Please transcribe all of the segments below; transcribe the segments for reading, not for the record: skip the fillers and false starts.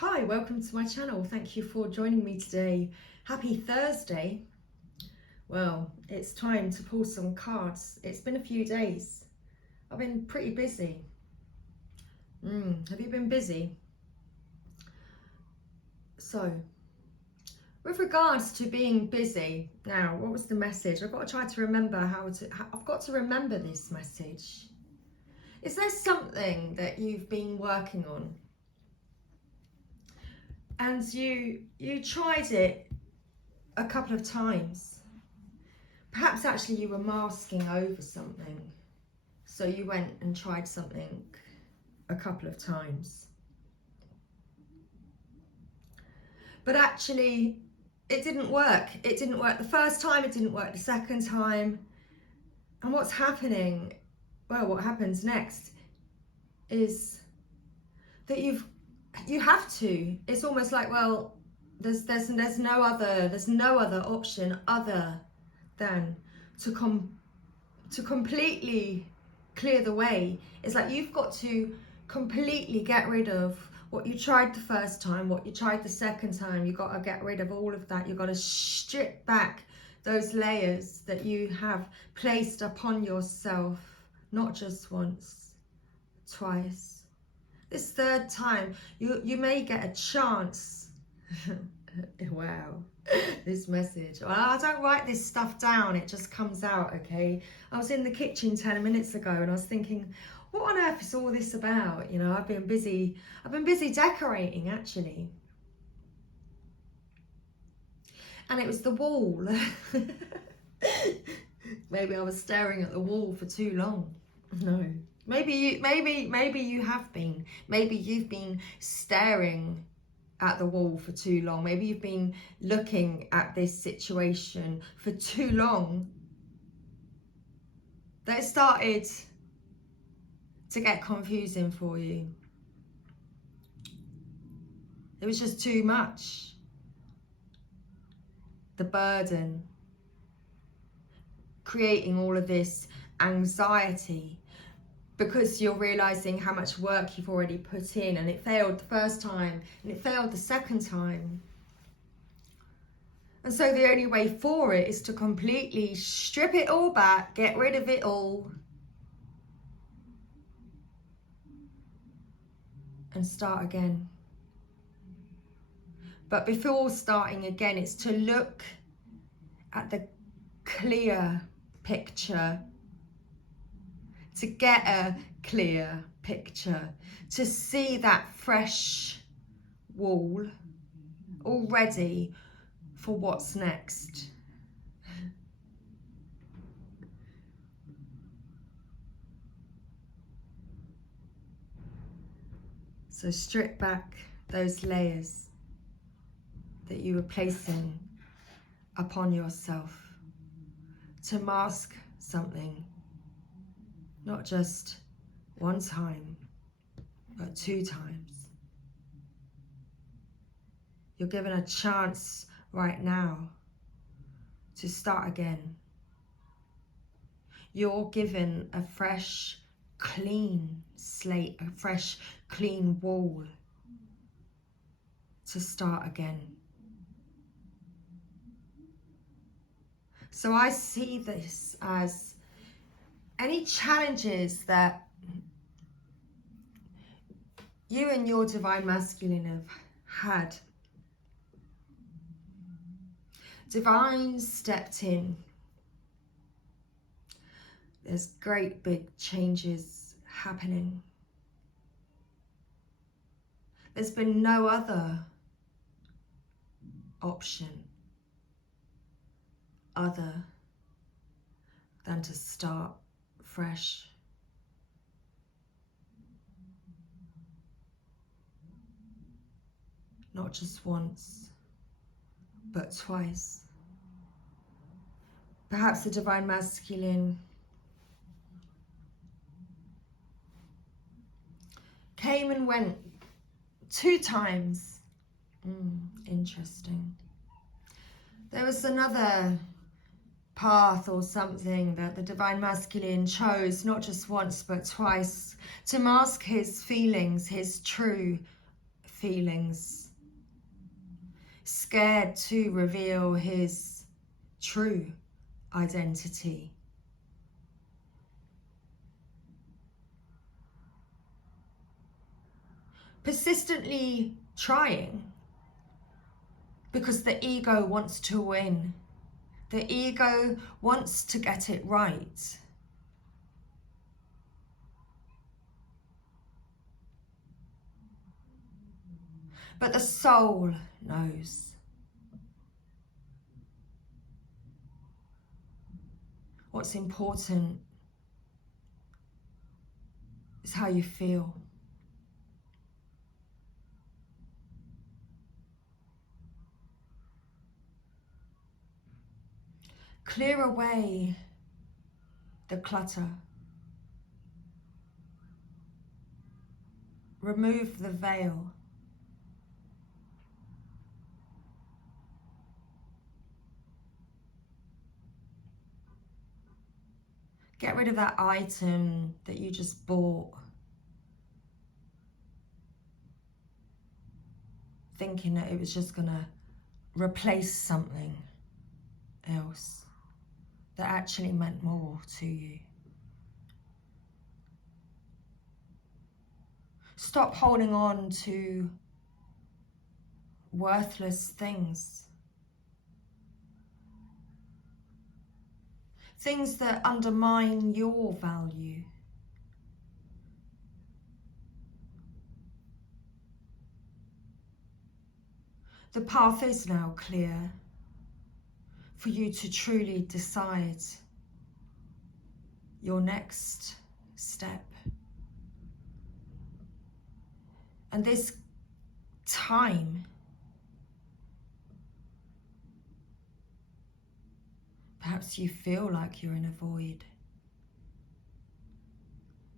Hi, welcome to my channel. Thank you for joining me today. Happy Thursday. Well, it's time to pull some cards. It's been a few days. I've been pretty busy. Have you been busy? So, with regards to being busy, now, what was the message? I've got to try to remember I've got to remember this message. Is there something that you've been working on? And you tried it a couple of times. Perhaps actually you were masking over something. So you went and tried something a couple of times. But actually it didn't work. It didn't work the first time, it didn't work the second time. And what's happening, well, what happens next is that you have to. It's almost like, well, there's no other option other than to completely clear the way. It's like you've got to completely get rid of what you tried the first time, what you tried the second time. You've got to get rid of all of that. You've got to strip back those layers that you have placed upon yourself, not just once, twice. This third time, you may get a chance. Wow, this message. Well, I don't write this stuff down, it just comes out, okay? I was in the kitchen 10 minutes ago and I was thinking, what on earth is all this about? You know, I've been busy decorating, actually. And it was the wall. Maybe I was staring at the wall for too long. No. Maybe you have been. Maybe you've been staring at the wall for too long. Maybe you've been looking at this situation for too long that it started to get confusing for you. It was just too much. The burden, creating all of this anxiety, because you're realizing how much work you've already put in, and it failed the first time and it failed the second time. And so the only way for it is to completely strip it all back, get rid of it all, and start again. But before starting again, it's to look at the clear picture, to get a clear picture, to see that fresh wall all ready for what's next. So strip back those layers that you were placing upon yourself to mask something. Not just one time, but 2 times. You're given a chance right now to start again. You're given a fresh, clean slate, a fresh, clean wall to start again. So I see this as any challenges that you and your divine masculine have had. Divine stepped in. There's great big changes happening. There's been no other option other than to start fresh. Not just once, but twice. Perhaps the divine masculine came and went 2 times. Interesting. There was another path or something that the divine masculine chose, not just once but twice, to mask his feelings, his true feelings, scared to reveal his true identity. Persistently trying because the ego wants to win. The ego wants to get it right. But the soul knows. What's important is how you feel. Clear away the clutter. Remove the veil. Get rid of that item that you just bought, thinking that it was just gonna replace something else that actually meant more to you. Stop holding on to worthless things. Things that undermine your value. The path is now clear for you to truly decide your next step. And this time, perhaps you feel like you're in a void.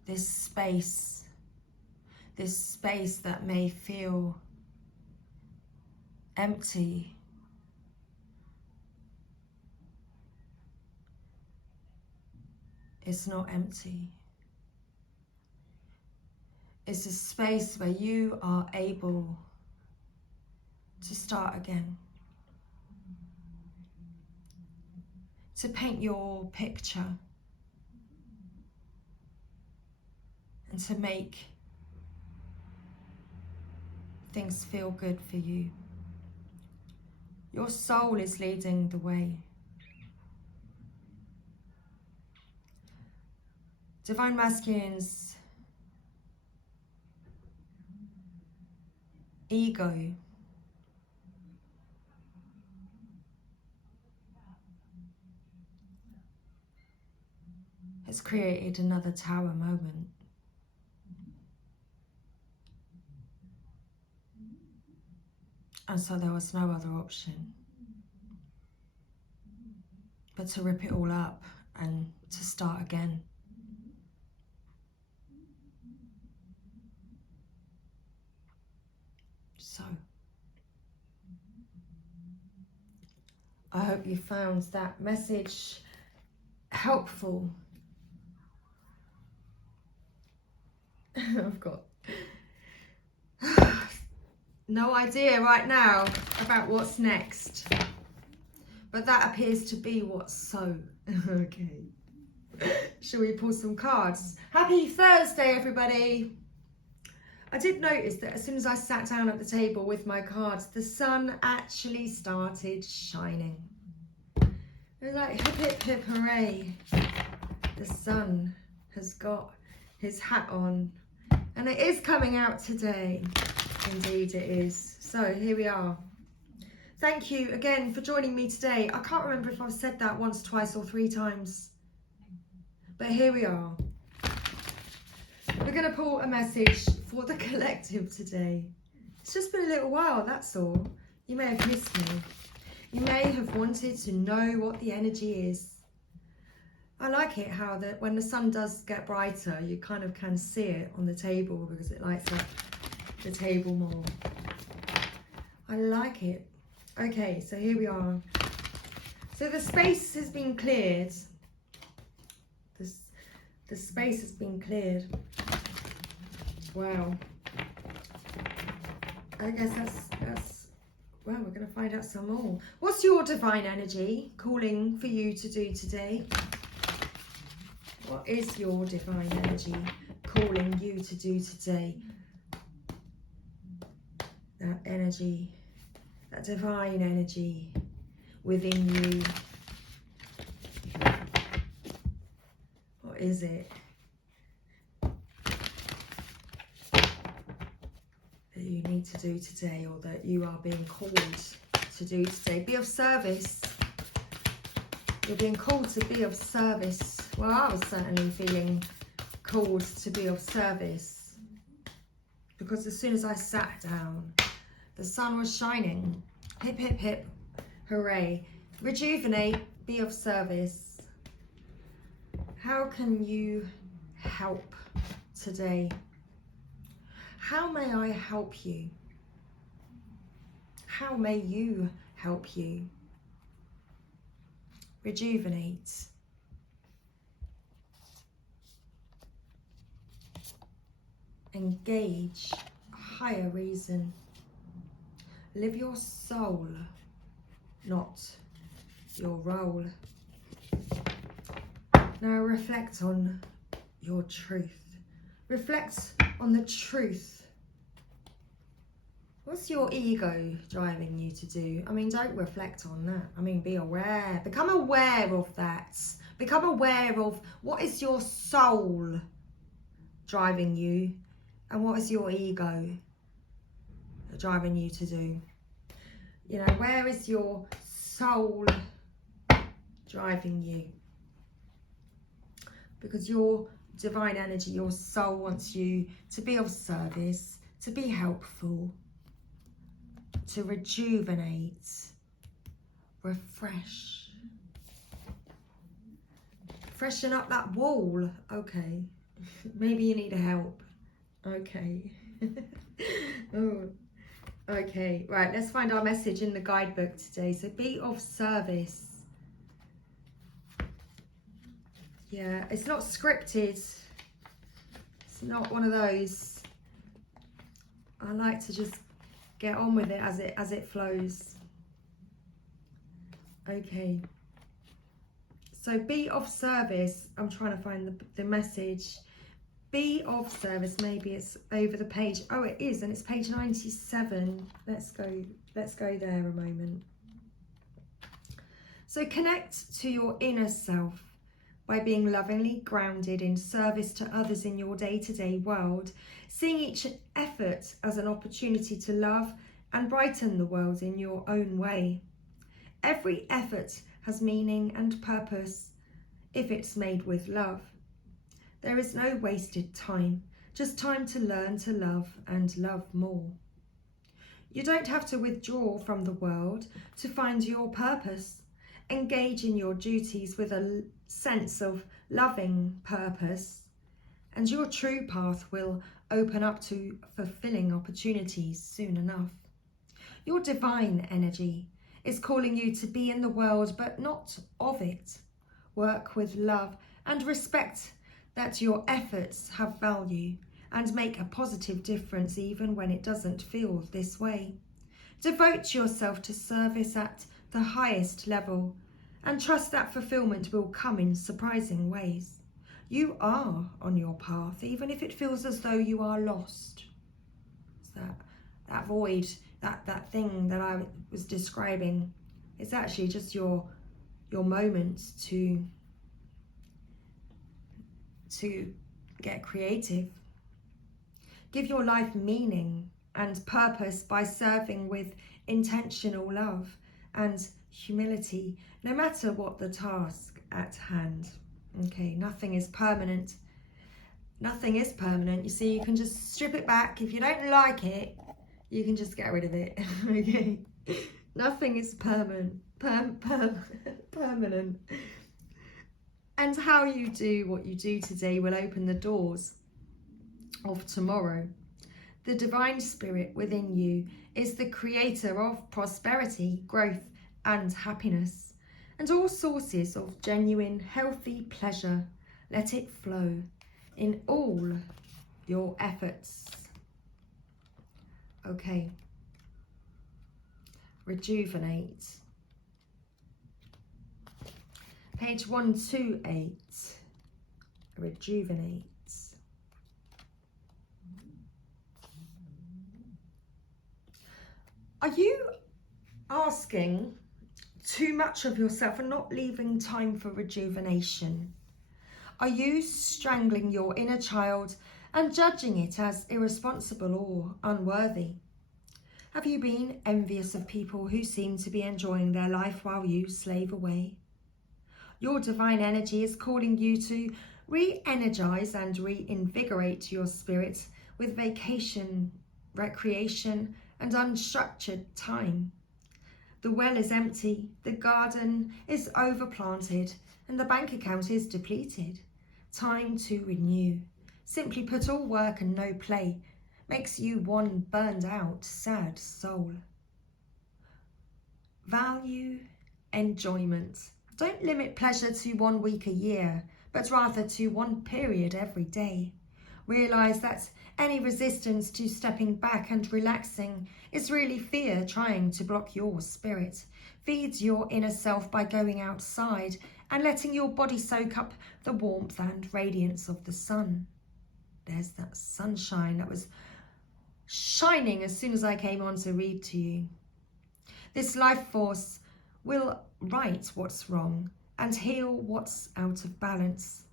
This space that may feel empty. It's not empty. It's a space where you are able to start again. To paint your picture. And to make things feel good for you. Your soul is leading the way. Divine Masculine's ego has created another tower moment. And so there was no other option but to rip it all up and to start again. So, I hope you found that message helpful. I've got no idea right now about what's next, but that appears to be what's so. Okay, shall we pull some cards? Happy Thursday, everybody. I did notice that as soon as I sat down at the table with my cards, the sun actually started shining. It was like hip hip hip hooray. The sun has got his hat on, and it is coming out today. Indeed it is. So here we are. Thank you again for joining me today. I can't remember if I've said that once, twice or three times, but here we are. We're going to pull a message for the collective today. It's just been a little while, that's all. You may have missed me. You may have wanted to know what the energy is. I like it how that when the sun does get brighter, you kind of can see it on the table because it lights up the table more. I like it. Okay, so here we are. So the space has been cleared. The space has been cleared. Wow. I guess that's well, we're going to find out some more. What's your divine energy calling for you to do today? What is your divine energy calling you to do today? That energy, that divine energy within you. What is it that you need to do today, or that you are being called to do today? Be of service. You're being called to be of service. Well, I was certainly feeling called to be of service, because as soon as I sat down, the sun was shining. Hip, hip, hip. Hooray. Rejuvenate. Be of service. How can you help today? How may I help you? How may you help you? Rejuvenate. Engage a higher reason. Live your soul, not your role. Now reflect on your truth. Reflect on the truth. What's your ego driving you to do? I mean, don't reflect on that. I mean, be aware. Become aware of that. Become aware of what is your soul driving you, and what is your ego driving you to do. You know, where is your soul driving you? Because your divine energy, your soul wants you to be of service, to be helpful, to rejuvenate, refresh. Freshen up that wall. Okay. Maybe you need help. Okay. Oh. Okay, right, let's find our message in the guidebook today. So be of service. Yeah, it's not scripted. It's not one of those. I like to just get on with it as it flows. Okay. So be of service. I'm trying to find the message. Be of service. Maybe it's over the page. Oh, it is, and it's page 97. Let's go there a moment. So connect to your inner self by being lovingly grounded in service to others in your day-to-day world, seeing each effort as an opportunity to love and brighten the world in your own way. Every effort has meaning and purpose if it's made with love. There is no wasted time, just time to learn to love and love more. You don't have to withdraw from the world to find your purpose. Engage in your duties with a sense of loving purpose, and your true path will open up to fulfilling opportunities soon enough. Your divine energy is calling you to be in the world, but not of it. Work with love and respect that your efforts have value and make a positive difference even when it doesn't feel this way. Devote yourself to service at the highest level and trust that fulfillment will come in surprising ways. You are on your path, even if it feels as though you are lost. It's that void, that thing that I was describing, it's actually just your moment to get creative. Give your life meaning and purpose by serving with intentional love and humility, no matter what the task at hand. Okay, nothing is permanent. Nothing is permanent. You see, you can just strip it back. If you don't like it, you can just get rid of it. Okay, nothing is permanent. Permanent. And how you do what you do today will open the doors of tomorrow. The divine spirit within you is the creator of prosperity, growth, and happiness, and all sources of genuine, healthy pleasure. Let it flow in all your efforts. Okay, rejuvenate. Page 128, rejuvenate. Are you asking too much of yourself and not leaving time for rejuvenation? Are you strangling your inner child and judging it as irresponsible or unworthy? Have you been envious of people who seem to be enjoying their life while you slave away? Your divine energy is calling you to re-energize and reinvigorate your spirit with vacation, recreation, and unstructured time. The well is empty, the garden is overplanted, and the bank account is depleted. Time to renew. Simply put, all work and no play makes you one burned out, sad soul. Value enjoyment. Don't limit pleasure to 1 week a year, but rather to one period every day. Realize that any resistance to stepping back and relaxing is really fear trying to block your spirit. Feed your inner self by going outside and letting your body soak up the warmth and radiance of the sun. There's that sunshine that was shining as soon as I came on to read to you. This life force will right what's wrong and heal what's out of balance.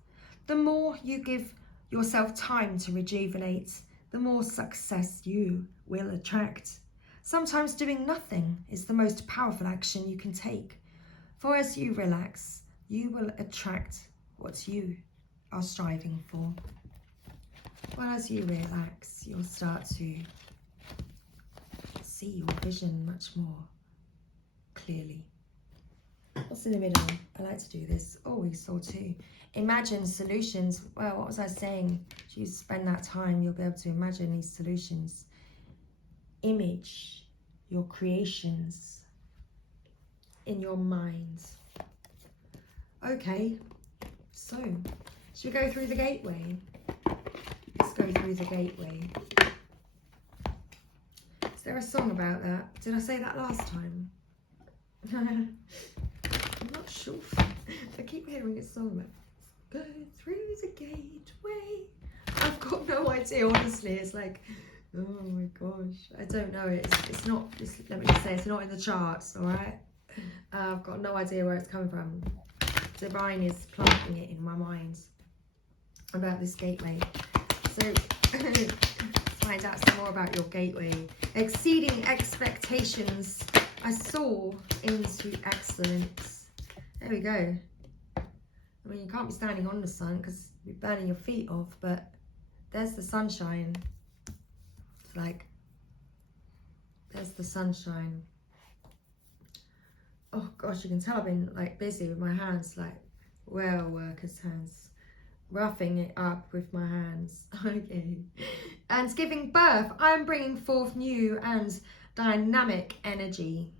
The more you give yourself time to rejuvenate, the more success you will attract. Sometimes doing nothing is the most powerful action you can take, for as you relax, you will attract what you are striving for. Well, as you relax, you'll start to see your vision much more clearly. What's in the middle? I like to do this. Oh, we saw two. Imagine solutions. Well, what was I saying? If you spend that time, you'll be able to imagine these solutions. Image your creations in your mind. Okay, so should we go through the gateway? Let's go through the gateway. Is there a song about that? Did I say that last time? I'm not sure. I keep hearing a song like, go through the gateway. I've got no idea, honestly. It's like, oh my gosh. I don't know. It's not, let me just say, it's not in the charts, all right? I've got no idea where it's coming from. Divine is planting it in my mind about this gateway. So let's find out some more about your gateway. Exceeding expectations. I soar into excellence. There we go. I mean, you can't be standing on the sun because you're burning your feet off, but there's the sunshine. It's like, there's the sunshine. Oh gosh, you can tell I've been like busy with my hands, like well workers' hands, roughing it up with my hands. Okay. And giving birth, I'm bringing forth new and dynamic energy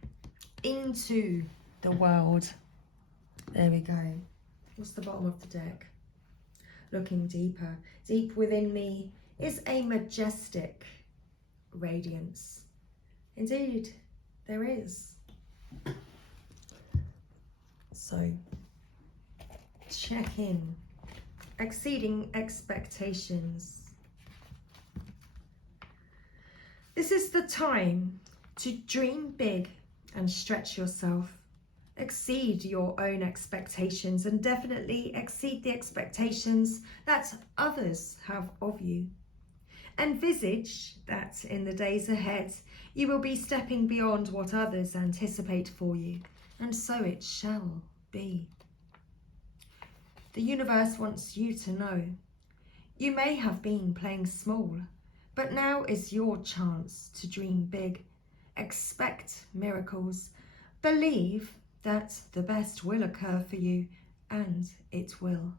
into the world. There we go. What's the bottom of the deck? Looking deeper. Deep within me is a majestic radiance. Indeed, there is. So, check in. Exceeding expectations. This is the time to dream big and stretch yourself. Exceed your own expectations and definitely exceed the expectations that others have of you. Envisage that in the days ahead, you will be stepping beyond what others anticipate for you, and so it shall be. The universe wants you to know you may have been playing small, but now is your chance to dream big. Expect miracles. Believe that the best will occur for you, and it will.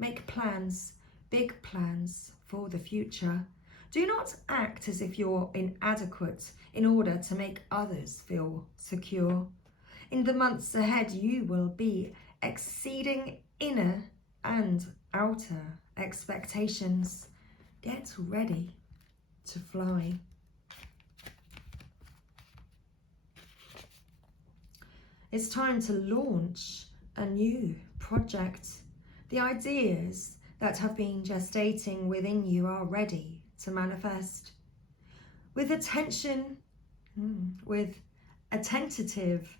Make plans, big plans for the future. Do not act as if you're inadequate in order to make others feel secure. In the months ahead, you will be exceeding inner and outer expectations. Get ready to fly. It's time to launch a new project. The ideas that have been gestating within you are ready to manifest. With attentive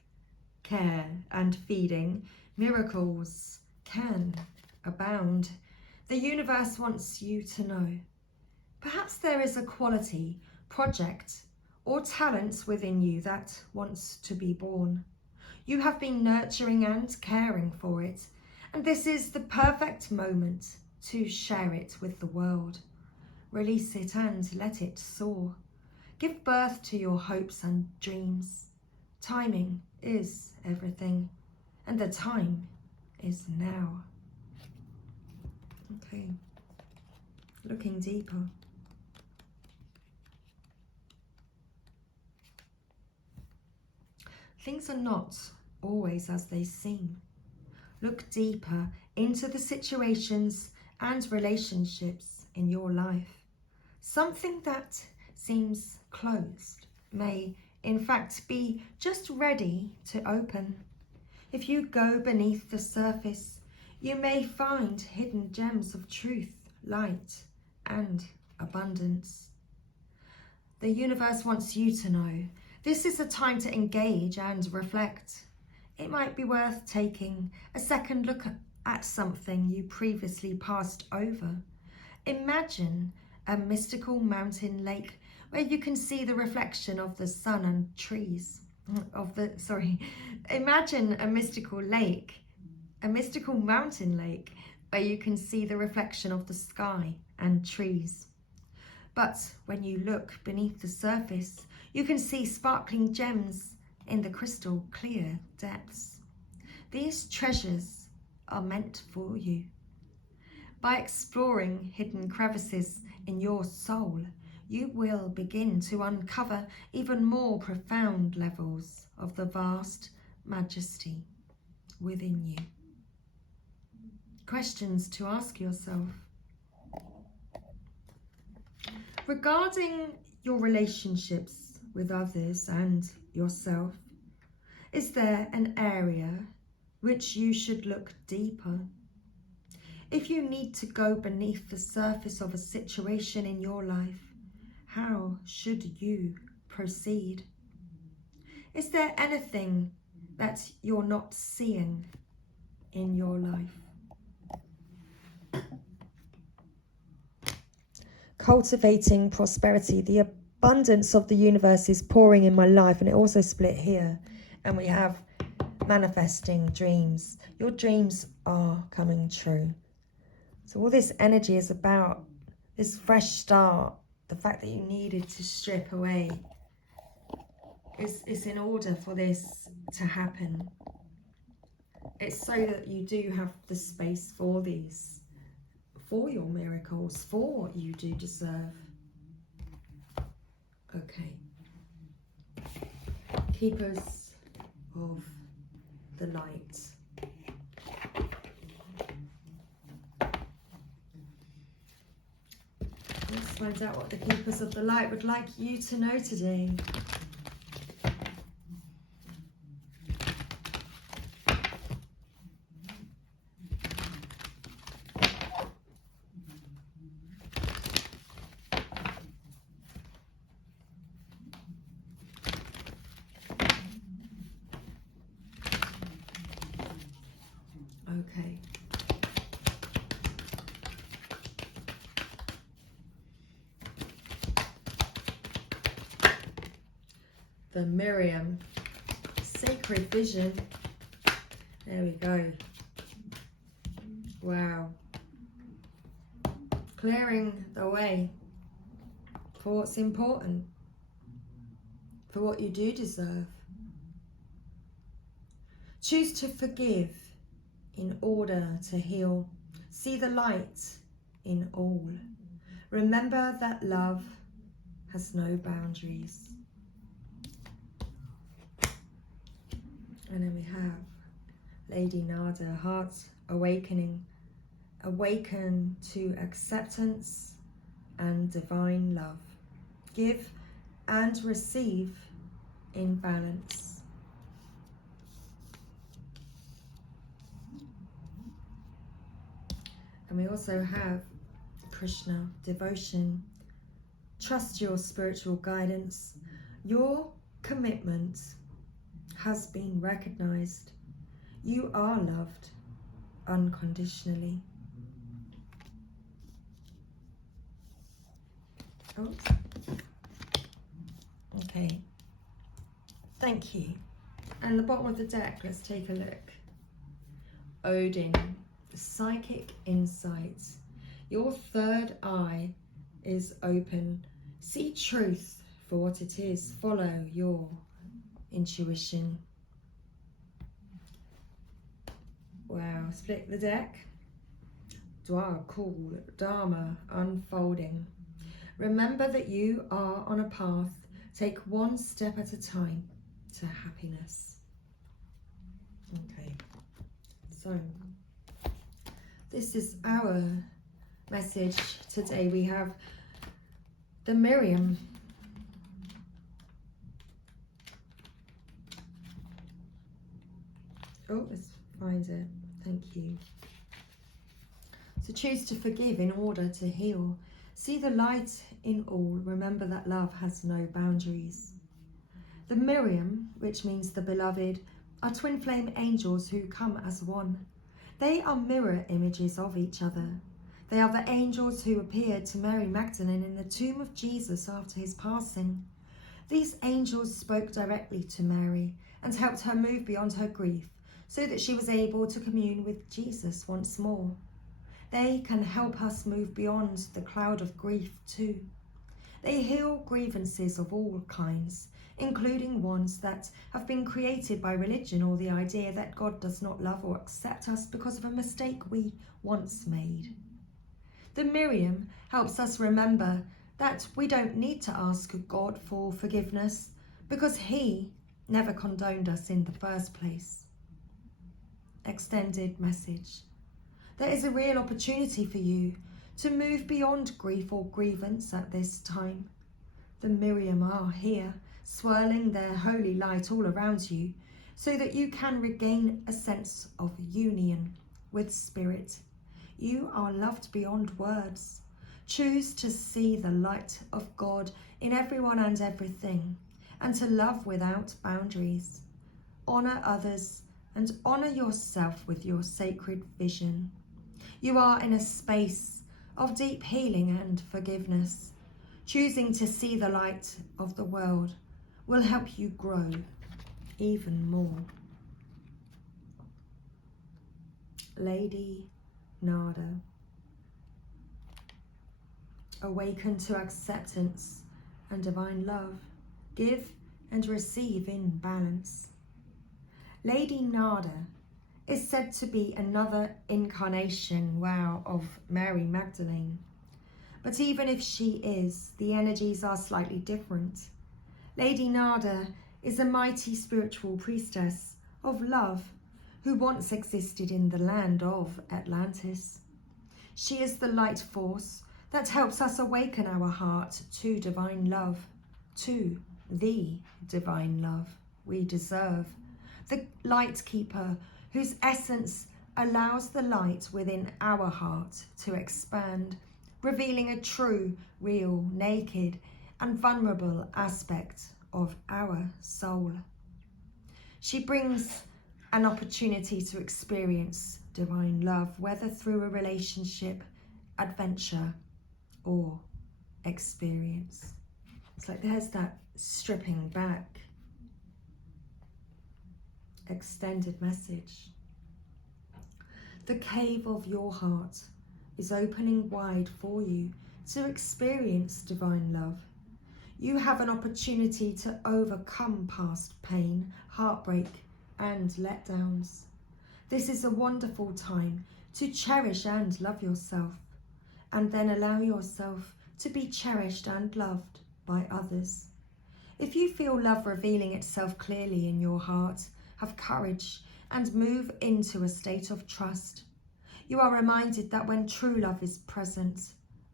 care and feeding, miracles can abound. The universe wants you to know. Perhaps there is a quality, project, or talent within you that wants to be born. You have been nurturing and caring for it, and this is the perfect moment to share it with the world. Release it and let it soar. Give birth to your hopes and dreams. Timing is everything, and the time is now. Okay, looking deeper. Things are not always as they seem. Look deeper into the situations and relationships in your life. Something that seems closed may, in fact, be just ready to open. If you go beneath the surface, you may find hidden gems of truth, light, and abundance. The universe wants you to know this is a time to engage and reflect. It might be worth taking a second look at something you previously passed over. Imagine a mystical mountain lake where you can see the reflection of the sun and trees. Imagine a mystical mountain lake where you can see the reflection of the sky and trees. But when you look beneath the surface, you can see sparkling gems in the crystal clear depths. These treasures are meant for you. By exploring hidden crevices in your soul, you will begin to uncover even more profound levels of the vast majesty within you. Questions to ask yourself. Regarding your relationships with others and yourself, is there an area which you should look deeper? If you need to go beneath the surface of a situation in your life, how should you proceed? Is there anything that you're not seeing in your life? Cultivating prosperity. The abundance of the universe is pouring in my life, and it also split here. And we have manifesting dreams. Your dreams are coming true. So all this energy is about this fresh start. The fact that you needed to strip away is in order for this to happen. It's so that you do have the space for these, for your miracles, for what you do deserve. Okay. Keepers of the light. Let's find out what the Keepers of the Light would like you to know today. Okay. The Miriam Sacred Vision. There we go. Wow. Clearing the way for what's important, for what you do deserve. Choose to forgive in order to heal. See the light in all. Remember that love has no boundaries. And then we have Lady Nada, Heart Awakening. Awaken to acceptance and divine love. Give and receive in balance. we also have Krishna, devotion. Trust your spiritual guidance. Your commitment has been recognized. You are loved unconditionally. Oh. Okay. Thank you. And the bottom of the deck, let's take a look. Odin, psychic insights. Your third eye is open. See truth for what it is. Follow your intuition. Wow, split the deck. Dwar, cool, Dharma, unfolding. Remember that you are on a path. Take one step at a time to happiness. Okay, so this is our message today. We have the Miriam. Oh, let's find it. Thank you. So choose to forgive in order to heal. See the light in all. Remember that love has no boundaries. The Miriam, which means the beloved, are twin flame angels who come as one. They are mirror images of each other. They are the angels who appeared to Mary Magdalene in the tomb of Jesus after his passing. These angels spoke directly to Mary and helped her move beyond her grief so that she was able to commune with Jesus once more. They can help us move beyond the cloud of grief too. They heal grievances of all kinds, including ones that have been created by religion or the idea that God does not love or accept us because of a mistake we once made. The Miriam helps us remember that we don't need to ask God for forgiveness because he never condoned us in the first place. Extended message. There is a real opportunity for you to move beyond grief or grievance at this time. The Miriam are here, swirling their holy light all around you so that you can regain a sense of union with spirit. You are loved beyond words. Choose to see the light of God in everyone and everything, and to love without boundaries. Honor others and honor yourself with your sacred vision. You are in a space of deep healing and forgiveness. Choosing to see the light of the world will help you grow even more. Lady Nada. Awaken to acceptance and divine love. Give and receive in balance. Lady Nada is said to be another incarnation, of Mary Magdalene. But even if she is, the energies are slightly different. Lady Nada is a mighty spiritual priestess of love who once existed in the land of Atlantis. She is the light force that helps us awaken our heart to divine love, to the divine love we deserve. The light keeper whose essence allows the light within our heart to expand, revealing a true, real, naked, and vulnerable aspect of our soul. She brings an opportunity to experience divine love, whether through a relationship, adventure, or experience. It's like there's that stripping back. Extended message. The cave of your heart is opening wide for you to experience divine love. You have an opportunity to overcome past pain, heartbreak, and letdowns. This is a wonderful time to cherish and love yourself, and then allow yourself to be cherished and loved by others. If you feel love revealing itself clearly in your heart, have courage and move into a state of trust. You are reminded that when true love is present,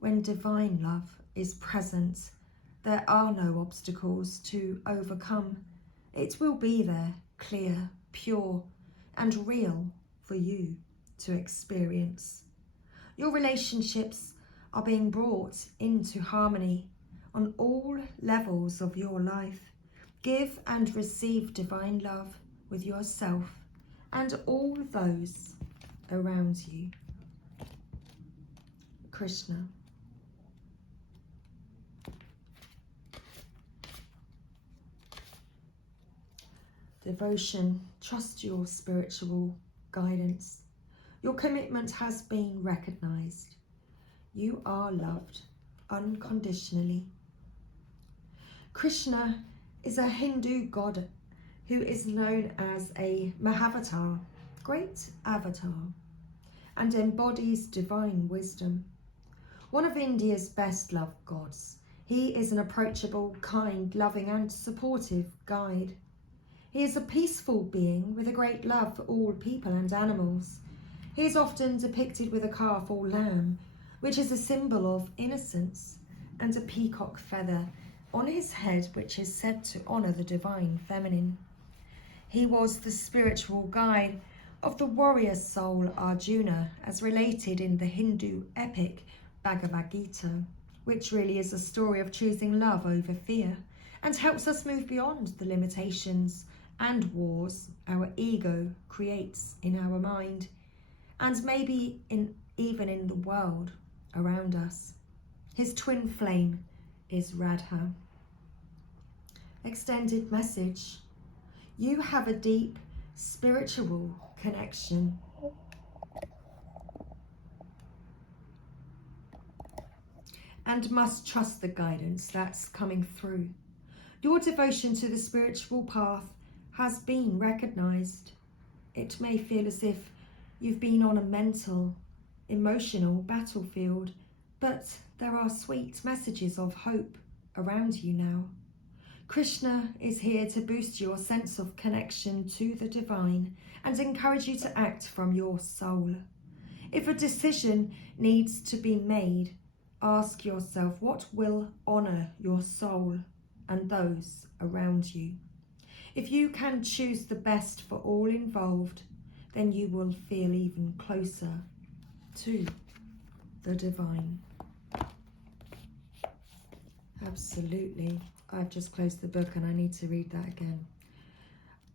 when divine love is present, there are no obstacles to overcome. It will be there, clear, pure, and real for you to experience. Your relationships are being brought into harmony on all levels of your life. Give and receive divine love with yourself and all those around you. Krishna. Devotion. Trust your spiritual guidance. Your commitment has been recognized. You are loved unconditionally. Krishna is a Hindu god who is known as a Mahavatar, great avatar, and embodies divine wisdom. One of India's best loved gods, he is an approachable, kind, loving and supportive guide. He is a peaceful being with a great love for all people and animals. He is often depicted with a calf or lamb, which is a symbol of innocence, and a peacock feather on his head, which is said to honour the divine feminine. He was the spiritual guide of the warrior soul Arjuna, as related in the Hindu epic Bhagavad Gita, which really is a story of choosing love over fear and helps us move beyond the limitations and wars our ego creates in our mind and maybe even in the world around us. His twin flame is Radha. Extended message. You have a deep spiritual connection. And must trust the guidance that's coming through. Your devotion to the spiritual path has been recognized. It may feel as if you've been on a mental, emotional battlefield, but there are sweet messages of hope around you now. Krishna is here to boost your sense of connection to the divine and encourage you to act from your soul. If a decision needs to be made, ask yourself what will honour your soul and those around you. If you can choose the best for all involved, then you will feel even closer to the divine. Absolutely. I've just closed the book and I need to read that again.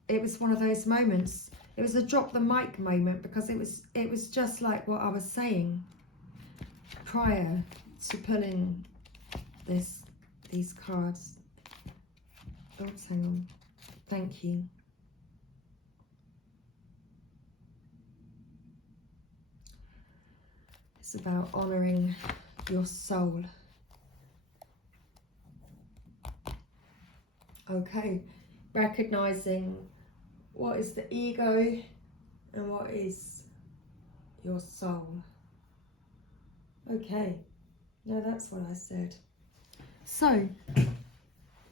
It was one of those moments. It was a drop the mic moment, because it was just like what I was saying prior to pulling these cards. Oops, hang on. Thank you. It's about honouring your soul. Okay, recognising what is the ego and what is your soul. Okay, now that's what I said. So,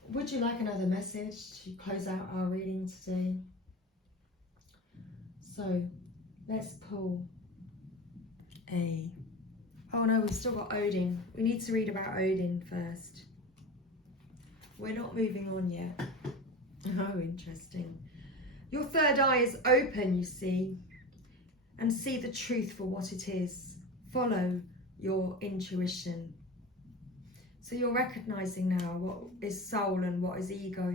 would you like another message to close out our reading today? So, let's pull a... Oh no, we've still got Odin. We need to read about Odin first. We're not moving on yet. Oh, interesting. Your third eye is open, you see, and see the truth for what it is. Follow your intuition. So you're recognizing now what is soul and what is ego.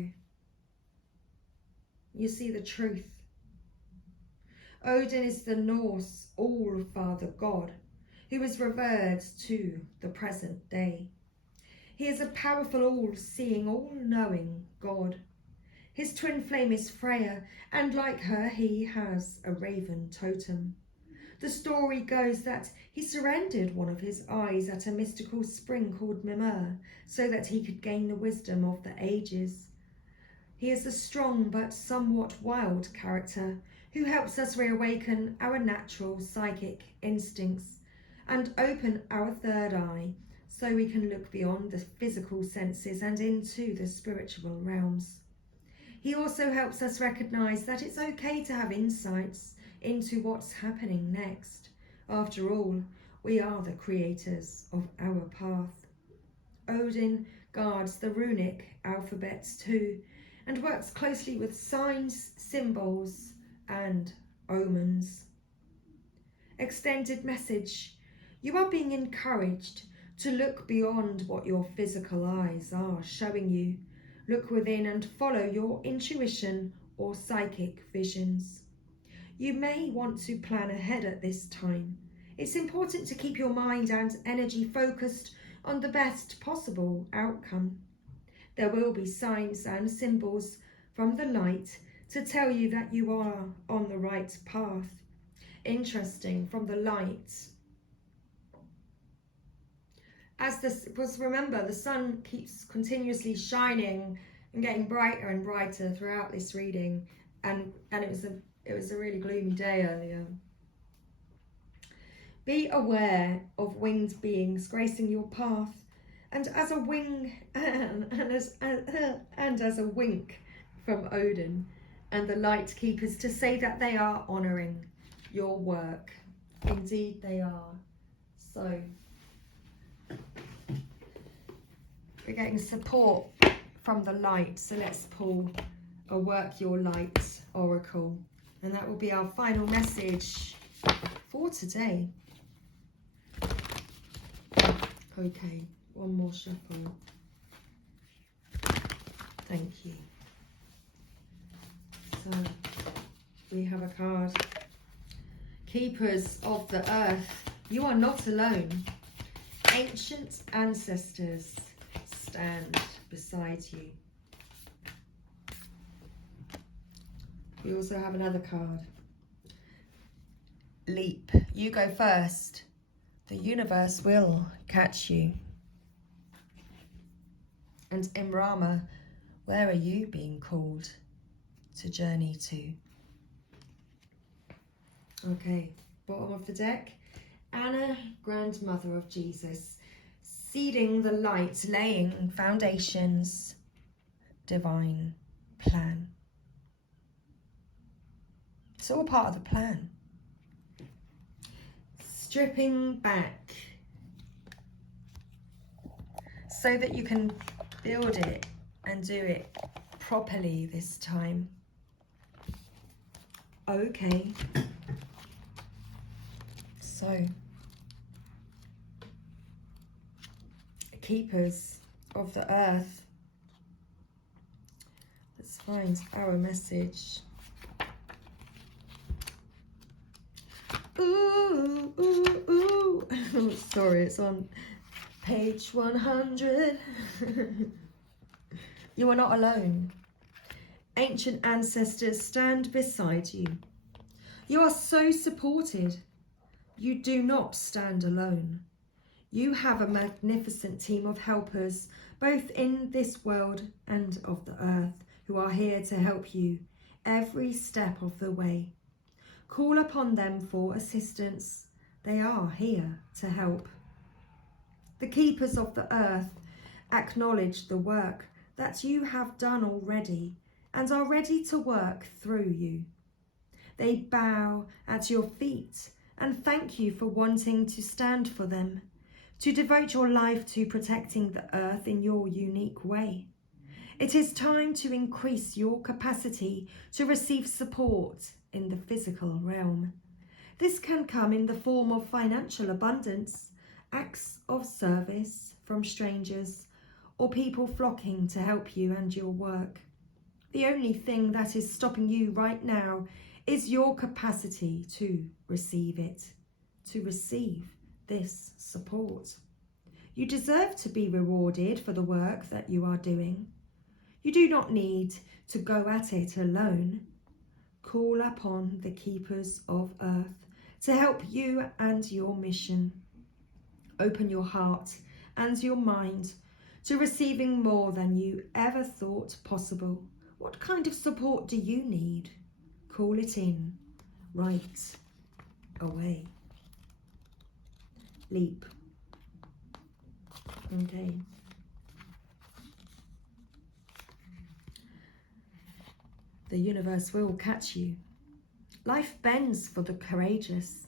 You see the truth. Odin is the Norse all-father god who is revered to the present day. He is a powerful, all-seeing, all-knowing god. His twin flame is Freya, and like her, he has a raven totem. The story goes that he surrendered one of his eyes at a mystical spring called Mimir, so that he could gain the wisdom of the ages. He is a strong but somewhat wild character who helps us reawaken our natural psychic instincts and open our third eye so we can look beyond the physical senses and into the spiritual realms. He also helps us recognise that it's okay to have insights into what's happening next. After all, we are the creators of our path. Odin guards the runic alphabets too, and works closely with signs, symbols, and omens. Extended message. You are being encouraged to look beyond what your physical eyes are showing you. Look within and follow your intuition or psychic visions. You may want to plan ahead at this time. It's important to keep your mind and energy focused on the best possible outcome. There will be signs and symbols from the light to tell you that you are on the right path. Interesting, from the light. As this was, remember, the sun keeps continuously shining and getting brighter and brighter throughout this reading, and it was a really gloomy day earlier. Be aware of winged beings gracing your path, and as a wing and as a wink from Odin and the light keepers to say that they are honouring your work. Indeed they are. So we're getting support from the light, so let's pull a Work Your Light oracle, and that will be our final message for today. Okay, one more shuffle. Thank you. So we have a card. Keepers of the earth, you are not alone. Ancient ancestors stand beside you. We also have another card. Leap, you go first. The universe will catch you. And Imrama, where are you being called to journey to? Okay, bottom of the deck. Anna, grandmother of Jesus, seeding the light, laying foundations, divine plan. It's all part of the plan. Stripping back so that you can build it and do it properly this time. Okay. So, keepers of the earth. Let's find our message. Ooh, ooh, ooh. Sorry, it's on page 100. You are not alone. Ancient ancestors stand beside you. You are so supported. You do not stand alone. You have a magnificent team of helpers, both in this world and of the earth, who are here to help you every step of the way. Call upon them for assistance. They are here to help. The keepers of the earth acknowledge the work that you have done already and are ready to work through you. They bow at your feet and thank you for wanting to stand for them, to devote your life to protecting the earth in your unique way. It is time to increase your capacity to receive support in the physical realm. This can come in the form of financial abundance, acts of service from strangers, or people flocking to help you and your work. The only thing that is stopping you right now is your capacity to receive it, to receive this support. You deserve to be rewarded for the work that you are doing. You do not need to go at it alone. Call upon the keepers of earth to help you and your mission. Open your heart and your mind to receiving more than you ever thought possible. What kind of support do you need? Call it in right away. Leap. Okay. The universe will catch you. Life bends for the courageous.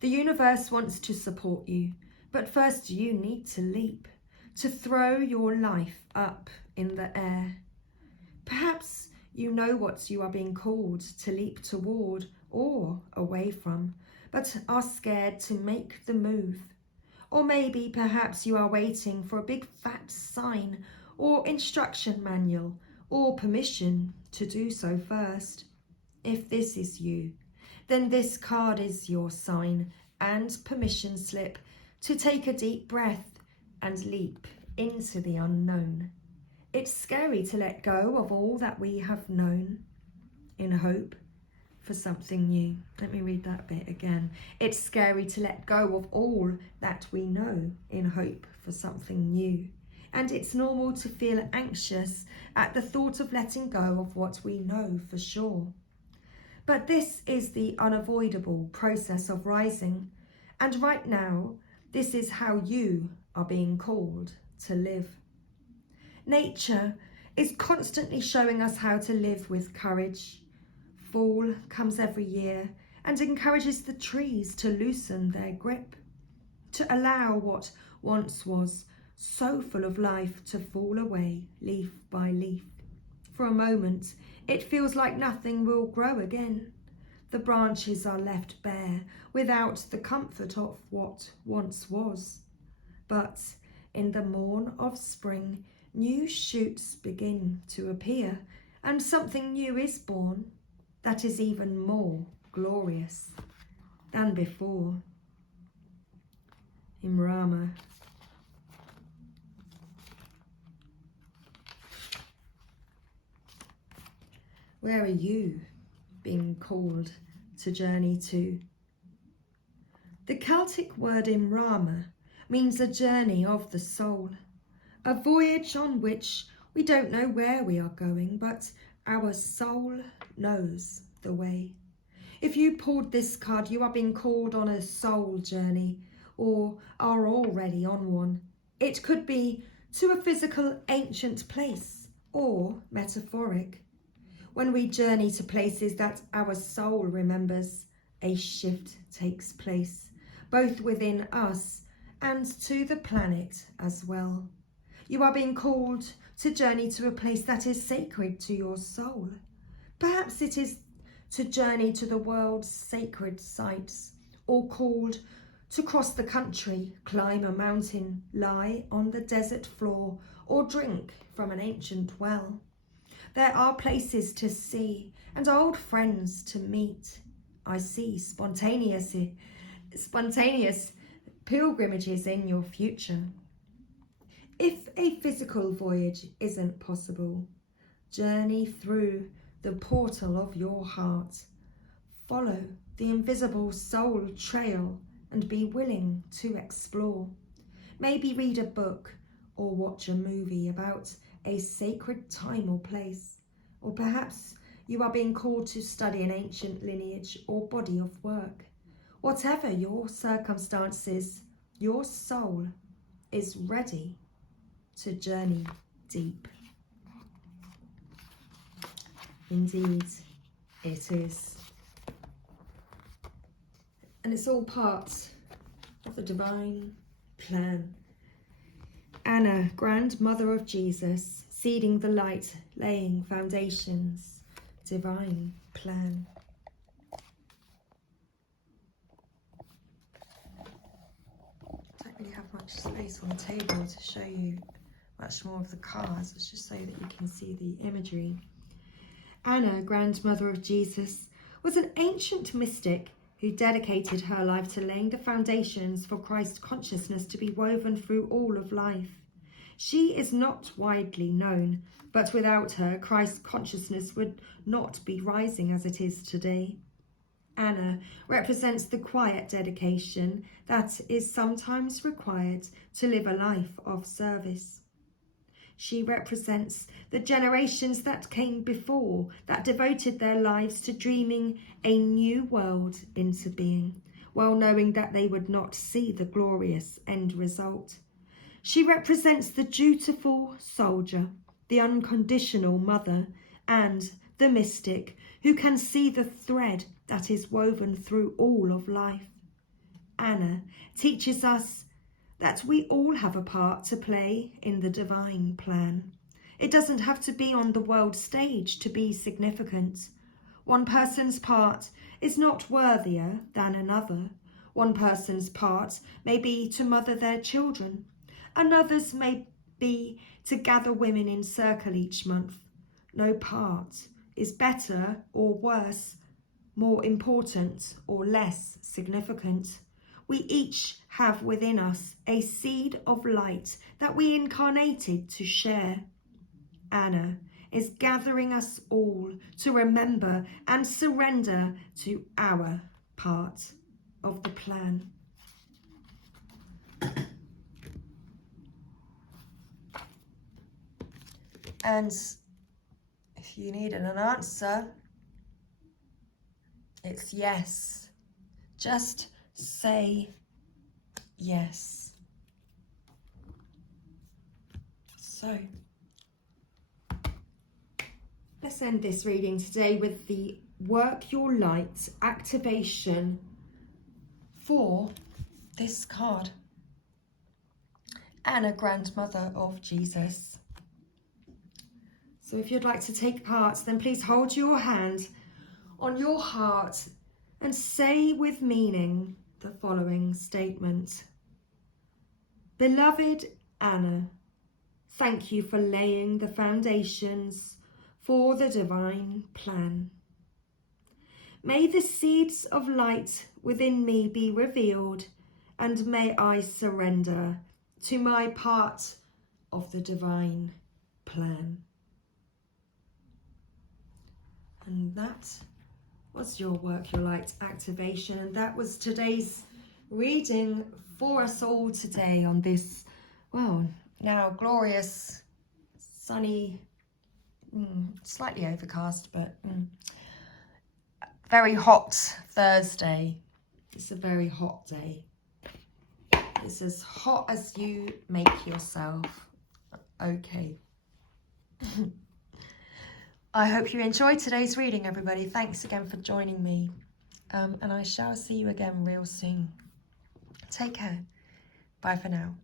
The universe wants to support you, but first you need to leap, to throw your life up in the air. Perhaps you know what you are being called to leap toward or away from, but are scared to make the move. Or maybe perhaps you are waiting for a big fat sign or instruction manual or permission to do so first. If this is you, then this card is your sign and permission slip to take a deep breath and leap into the unknown. It's scary to let go of all that we have known in hope for something new. Let me read that bit again. It's scary to let go of all that we know in hope for something new. And it's normal to feel anxious at the thought of letting go of what we know for sure. But this is the unavoidable process of rising. And right now, this is how you are being called to live. Nature is constantly showing us how to live with courage. Fall comes every year and encourages the trees to loosen their grip, to allow what once was so full of life to fall away leaf by leaf. For a moment, it feels like nothing will grow again. The branches are left bare without the comfort of what once was. But in the morn of spring, new shoots begin to appear, and something new is born that is even more glorious than before. Imrama. Where are you being called to journey to? The Celtic word Imrama means a journey of the soul, a voyage on which we don't know where we are going, but our soul knows the way. If you pulled this card, you are being called on a soul journey, or are already on one. It could be to a physical ancient place, or metaphoric. When we journey to places that our soul remembers, a shift takes place, both within us and to the planet as well. You are being called to journey to a place that is sacred to your soul. Perhaps it is to journey to the world's sacred sites, or called to cross the country, climb a mountain, lie on the desert floor, or drink from an ancient well. There are places to see and old friends to meet. I see spontaneous pilgrimages in your future. If a physical voyage isn't possible, journey through the portal of your heart. Follow the invisible soul trail and be willing to explore. Maybe read a book or watch a movie about a sacred time or place. Or perhaps you are being called to study an ancient lineage or body of work. Whatever your circumstances, your soul is ready to journey deep. Indeed, it is. And it's all part of the divine plan. Anna, grandmother of Jesus, seeding the light, laying foundations, divine plan. I don't really have much space on the table to show you much more of the cards. It's just so that you can see the imagery. Anna, grandmother of Jesus, was an ancient mystic who dedicated her life to laying the foundations for Christ consciousness to be woven through all of life. She is not widely known, but without her, Christ consciousness would not be rising as it is today. Anna represents the quiet dedication that is sometimes required to live a life of service. She represents the generations that came before, that devoted their lives to dreaming a new world into being, while knowing that they would not see the glorious end result. She represents the dutiful soldier, the unconditional mother, and the mystic who can see the thread that is woven through all of life. Anna teaches us that we all have a part to play in the divine plan. It doesn't have to be on the world stage to be significant. One person's part is not worthier than another. One person's part may be to mother their children. Another's may be to gather women in circle each month. No part is better or worse, more important or less significant. We each have within us a seed of light that we incarnated to share. Anna is gathering us all to remember and surrender to our part of the plan. And if you needed an answer, it's yes. Just say yes. So, let's end this reading today with the Work Your Light activation for this card. Anna, grandmother of Jesus. So if you'd like to take part, then please hold your hand on your heart and say with meaning the following statement. Beloved Anna, thank you for laying the foundations for the divine plan. May the seeds of light within me be revealed, and may I surrender to my part of the divine plan. And that was your Work Your Light activation, and that was today's reading for us all today on this, well, now glorious, sunny, slightly overcast, but very hot Thursday. It's a very hot day. It's as hot as you make yourself. Okay. I hope you enjoyed today's reading, everybody. Thanks again for joining me. And I shall see you again real soon. Take care. Bye for now.